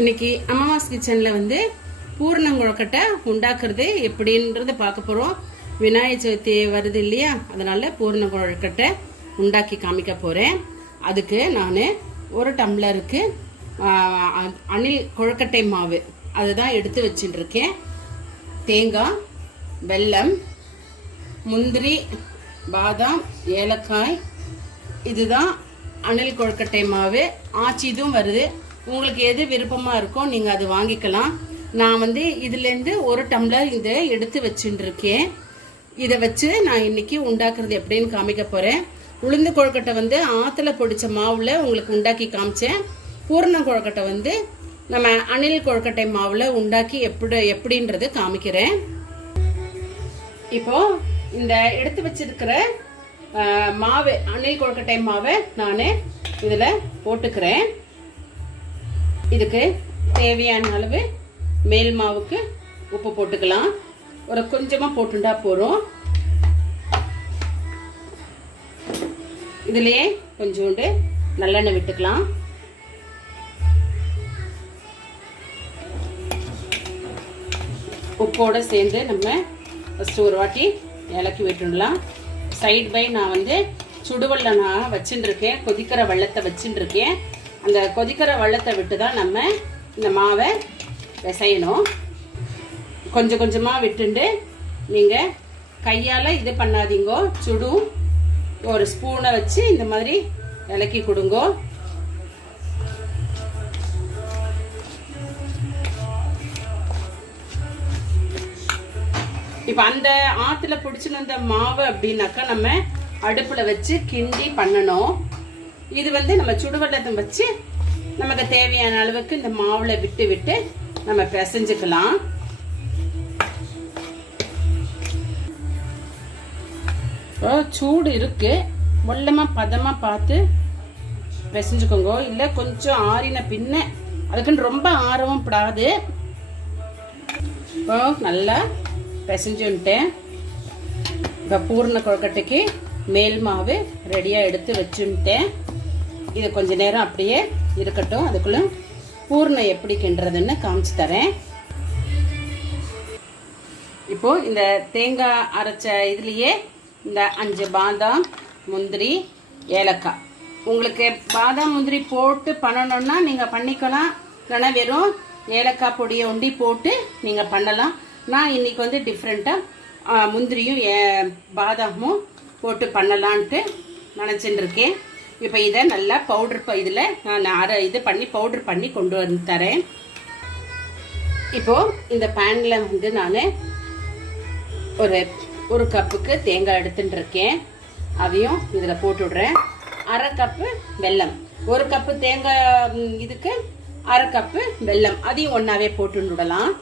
இன்னைக்கு அம்மாவாஸ் கிச்சனில் வந்து பூர்ணங்குழக்கட்டை உண்டாக்குறது எப்படின்றத பார்க்க போகிறோம் விநாயகர் சதுர்த்தி வருது இல்லையா? அதனால் பூர்ணங்குழக்கட்டை உண்டாக்கி காமிக்க போகிறேன் அதுக்கு நான் ஒரு டம்ளருக்கு அணில் கொழுக்கட்டை மாவு. அதுதான் எடுத்து வச்சுட்டுருக்கேன். தேங்காய் வெல்லம் முந்திரி பாதாம் ஏலக்காய். இதுதான் அணில் கொழுக்கட்டை மாவு. ஆச்சி இதுவும் வருது. உங்களுக்கு எது விருப்பமாக இருக்கோ நீங்கள் அது வாங்கிக்கலாம். நான் வந்து இதுலேருந்து ஒரு டம்ளர் இதை எடுத்து வச்சுட்டுருக்கேன். இதை வச்சு நான் இன்னைக்கு உண்டாக்குறது எப்படின்னு காமிக்க போகிறேன் உளுந்து கொழுக்கட்டை வந்து ஆற்றுல பொடிச்ச மாவில் உங்களுக்கு உண்டாக்கி காமிச்சேன். பூரண கொழுக்கட்டை வந்து நம்ம அணில் கொழுக்கட்டை மாவில் உண்டாக்கி எப்படி எப்படின்றது காமிக்கிறேன். இப்போது இந்த எடுத்து வச்சிருக்கிற மாவு அணில் கொழுக்கட்டை மாவை நான் இதில் போட்டுக்கிறேன். இதுக்கு தேவையான அளவு மேல் மாவுக்கு உப்பு போட்டுக்கலாம். ஒரு கொஞ்சமாக போட்டுண்டா போகிறோம் இதுலேயே கொஞ்சோண்டு நல்லெண்ணெய் விட்டுக்கலாம். உப்போடு சேர்ந்து நம்ம ஃபஸ்ட்டு ஒரு வாட்டி இலக்கி விட்டுடலாம். சைட் பை நான் வந்து சுடுவல்ல நான் வச்சுட்டுருக்கேன் கொதிக்கிற வெள்ளத்தை வச்சுட்டுருக்கேன் அந்த கொதிக்கிற வெள்ளத்தை விட்டு தான் நம்ம இந்த மாவை பிசையணும். கொஞ்சம் கொஞ்சமாக விட்டுண்டு நீங்கள் கையால் இது பண்ணாதீங்கோ. சுடும் ஒரு ஸ்பூனை வச்சு இந்த மாதிரி இலக்கி கொடுங்கோ. இப்போ அந்த ஆற்றுல பிடிச்சின்னு வந்த மாவு அப்படின்னாக்கா நம்ம அடுப்பில் வச்சு கிண்டி பண்ணணும். இது வந்து நம்ம சுடுவெள்ளத்தை வச்சு நமக்கு தேவையான அளவுக்கு இந்த மாவில் விட்டு விட்டு நம்ம பிசைஞ்சுக்கலாம். சூடு இருக்கு. வெள்ளமாக பதமாக பார்த்து பிசைஞ்சுக்கோங்க. இல்லை கொஞ்சம் ஆறின பின்ன அதுக்குன்னு ரொம்ப ஆர்வம் படாது. இப்போ நல்லா பிசைஞ்சுன்ட்டேன் இப்போ பூர்ண கொழுக்கட்டைக்கு மேல் மாவு ரெடியாக எடுத்து வச்சுட்டேன். இது கொஞ்ச நேரம் அப்படியே இருக்கட்டும். அதுக்குள்ள பூர்ணம் எப்படி கிண்டுறதுன்னு காமிச்சு தரேன். இப்போ இந்த தேங்காய் அரைச்ச இதுலேயே இந்த அஞ்சு பாதாம் முந்திரி ஏலக்காய். உங்களுக்கு பாதாம் முந்திரி போட்டு பண்ணணும்னா நீங்கள் பண்ணிக்கலாம். இல்லைன்னா வெறும் ஏலக்காய் பொடியை ஒண்டி போட்டு நீங்கள் பண்ணலாம். நான் இன்னைக்கு வந்து டிஃப்ரெண்ட்டாக முந்திரியும் ஏ- பாதாமும் போட்டு பண்ணலான்ட்டு நினச்சிட்டு இருக்கேன். இப்போ இதை நல்லா பவுடர் இதில் நான் அரை இது பண்ணி பவுடர் பண்ணி கொண்டு வந்து தரேன். இப்போ இந்த பேனில் வந்து நான் ஒரு ஒரு கப்புக்கு தேங்காய் எடுத்துட்டு இருக்கேன். அதையும் இதில் போட்டுடுறேன் அரை கப்பு வெல்லம். ஒரு கப்பு தேங்காய் இதுக்கு அரை கப்பு வெல்லம். அதையும் ஒன்றாவே போட்டு விடலாம்.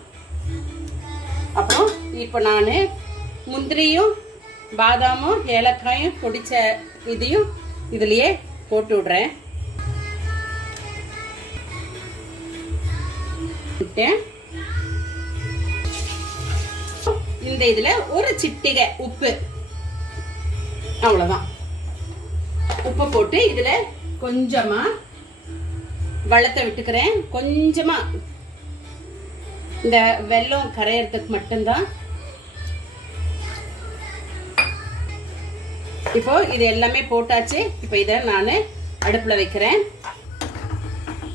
அப்புறம் இப்போ நான் முந்திரியும் பாதாமும் ஏலக்காயும் பொடிச்ச இதையும் இதுலயே போட்டு விடுறேன். விட்டேன். இந்த இதுல ஒரு சிட்டிகை உப்பு. அவ்வளவுதான். உப்பு போட்டு இதுல கொஞ்சமா வளத்தை விட்டுக்கிறேன். கொஞ்சமா இந்த வெல்லம் கரையறதுக்கு மட்டும்தான் இப்போ இது எல்லாமே போட்டாச்சு. இப்போ இதை நான் அடுப்பில் வைக்கிறேன்.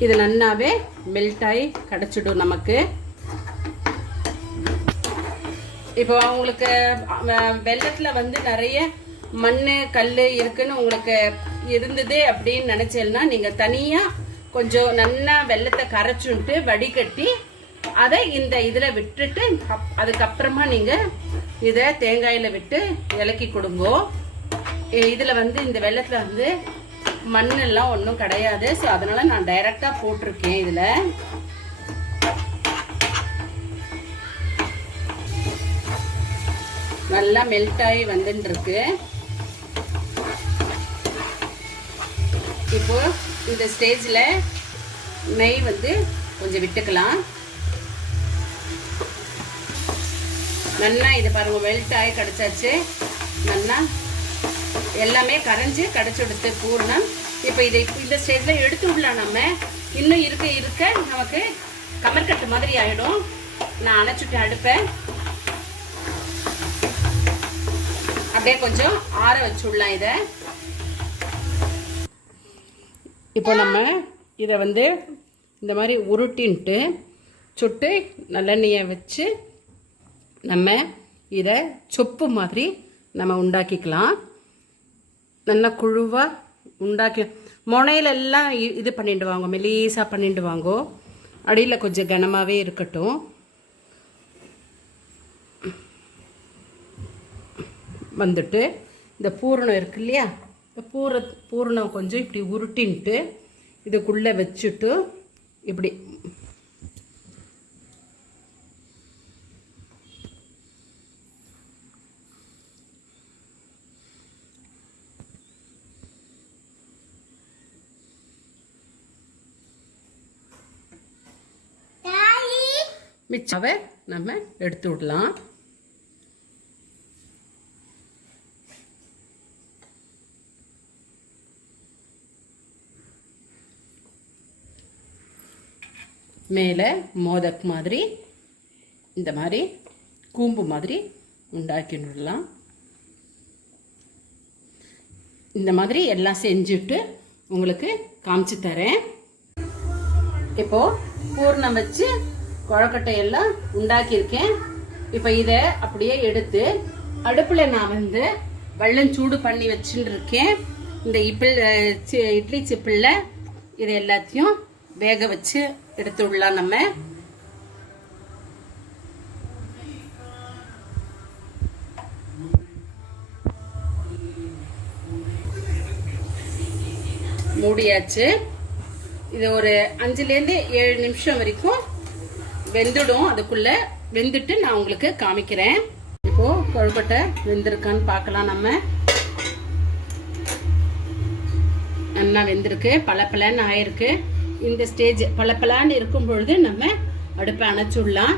இது நன்னாவே மெல்ட் ஆகி கிடச்சிடும் நமக்கு. இப்போ உங்களுக்கு வெள்ளத்தில் வந்து நிறைய மண் கல் இருக்குன்னு உங்களுக்கு இருந்தது அப்படின்னு நினச்சேன்னா நீங்கள் தனியாக கொஞ்சம் நல்லா வெள்ளத்தை கரைச்சுன்ட்டு வடிகட்டி அதை இந்த இதில் விட்டுட்டு அதுக்கப்புறமா நீங்கள் இதை தேங்காயில் விட்டு இலக்கி கொடுங்கோ. இதில் வந்து இந்த வெள்ளத்தில் வந்து மண்ணெல்லாம் ஒன்றும் கிடையாது. ஸோ அதனால் நான் டைரெக்டாக போட்டிருக்கேன் இதில். நல்லா மெல்ட் ஆகி வந்துட்டுருக்கு. இப்போ இந்த ஸ்டேஜில் நெய் வந்து கொஞ்சம் விட்டுக்கலாம். நல்லா இது பாருங்கள் மெல்ட் ஆகி கிடச்சாச்சு. நல்லா எல்லாமே கரைஞ்சி கடைச்சி எடுத்து இப்போ இதை இந்த ஸ்டேஜில் எடுத்து விடலாம் நம்ம இன்னும் இருக்க இருக்க நமக்கு கமர்கட்டு மாதிரி ஆகிடும் நான் அணைச்சிட்டு அடுப்பேன். அப்படியே கொஞ்சம் ஆற வச்சுடலாம் இதை. இப்போ நம்ம இதை வந்து இந்த மாதிரி உருட்டின்ட்டு சுட்டு நல்லெண்ணெயை வச்சு நம்ம இதை சொப்பு மாதிரி நம்ம உண்டாக்கிக்கலாம். நல்லா குழுவாக உண்டாக்கி முனையிலெல்லாம் இ- இது பண்ணிட்டு வாங்க மெலீஸாக பண்ணிட்டு வாங்கோ. அடியில் கொஞ்சம் கனமாகவே இருக்கட்டும். வந்துட்டு இந்த பூரணம் இருக்கு இல்லையா? இந்த பூர பூரணம் கொஞ்சம் இப்படி உருட்டின்ட்டு இதுக்குள்ளே வச்சுட்டு இப்படி மிச்சாவை நம்ம எடுத்து விடலாம். மேலே மோதக் மாதிரி இந்த மாதிரி கூம்பு மாதிரி உண்டாக்கிடலாம் இந்த மாதிரி எல்லாம் செஞ்சுட்டு உங்களுக்கு காமிச்சு தரேன். இப்போ பூர்ணம் வச்சு கொழக்கட்டையெல்லாம் உண்டாக்கியிருக்கேன். இப்போ இதை அப்படியே எடுத்து அடுப்பில் நான் வந்து வெள்ளம் சூடு பண்ணி வச்சுட்டு இருக்கேன் இந்த இப்பிள் சி- இட்லி சிப்பிளில் இது எல்லாத்தையும் வேக வச்சு எடுத்து விடலாம் நம்ம. மூடியாச்சு. இது ஒரு அஞ்சுலேருந்து ஏழு நிமிஷம் வரைக்கும் வெந்துடும் அதுக்குள்ள வெந்துட்டு நான் உங்களுக்கு காமிக்கிறேன். இப்போ கொழுக்கட்டை வெந்திருக்கான்னு பார்க்கலாம் நம்ம. நல்லா வெந்திருக்கு பளப்பளன்னு ஆயிருக்கு. இந்த ஸ்டேஜ் பளப்பளான்னு இருக்கும் பொழுது நம்ம அடுப்பை அணைச்சுடலாம்.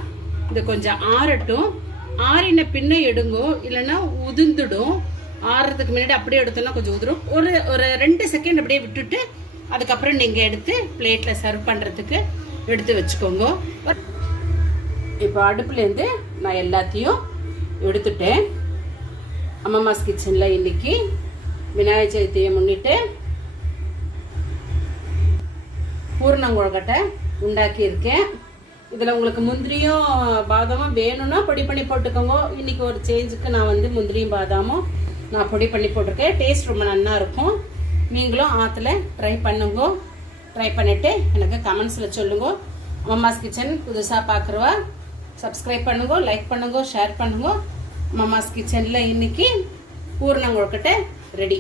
இது கொஞ்சம் ஆறட்டும். ஆறின பின்ன எடுங்கோ இல்லைன்னா உதிர்ந்துடும். ஆறுறதுக்கு முன்னாடி அப்படியே எடுத்தோம்னா கொஞ்சம் உதிரும். ஒரு ஒரு ரெண்டு செகண்ட் அப்படியே விட்டுட்டு அதுக்கப்புறம் நீங்கள் எடுத்து பிளேட்டில் சர்வ் பண்ணுறதுக்கு எடுத்து வச்சுக்கோங்க. இப்போ அடுப்புலேருந்து நான் எல்லாத்தையும் எடுத்துட்டேன். அம்மம்மாஸ் கிச்சனில் இன்றைக்கி விநாயகர் சதுர்த்தியை முன்னிட்டு பூர்ணங்குழக்கட்டை உண்டாக்கியிருக்கேன். இதில் உங்களுக்கு முந்திரியும் பாதாமும் வேணும்னா பொடி பண்ணி போட்டுக்கோங்க. இன்றைக்கி ஒரு சேஞ்சுக்கு நான் வந்து முந்திரியும் பாதாமும் நான் பொடி பண்ணி போட்டிருக்கேன். டேஸ்ட் ரொம்ப நல்லா இருக்கும். நீங்களும் ஆற்றுல ட்ரை பண்ணுங்க. ட்ரை பண்ணிவிட்டு எனக்கு கமெண்ட்ஸில் சொல்லுங்க. அம்மாஸ் கிச்சன் புதுசாக பார்க்குறவா சப்ஸ்கிரைப் பண்ணுங்க லைக் பண்ணுங்க ஷேர் பண்ணுங்க மம்மாஸ் கிச்சனில் இன்னைக்கு பூர்ணங்குழக்கட்டை ரெடி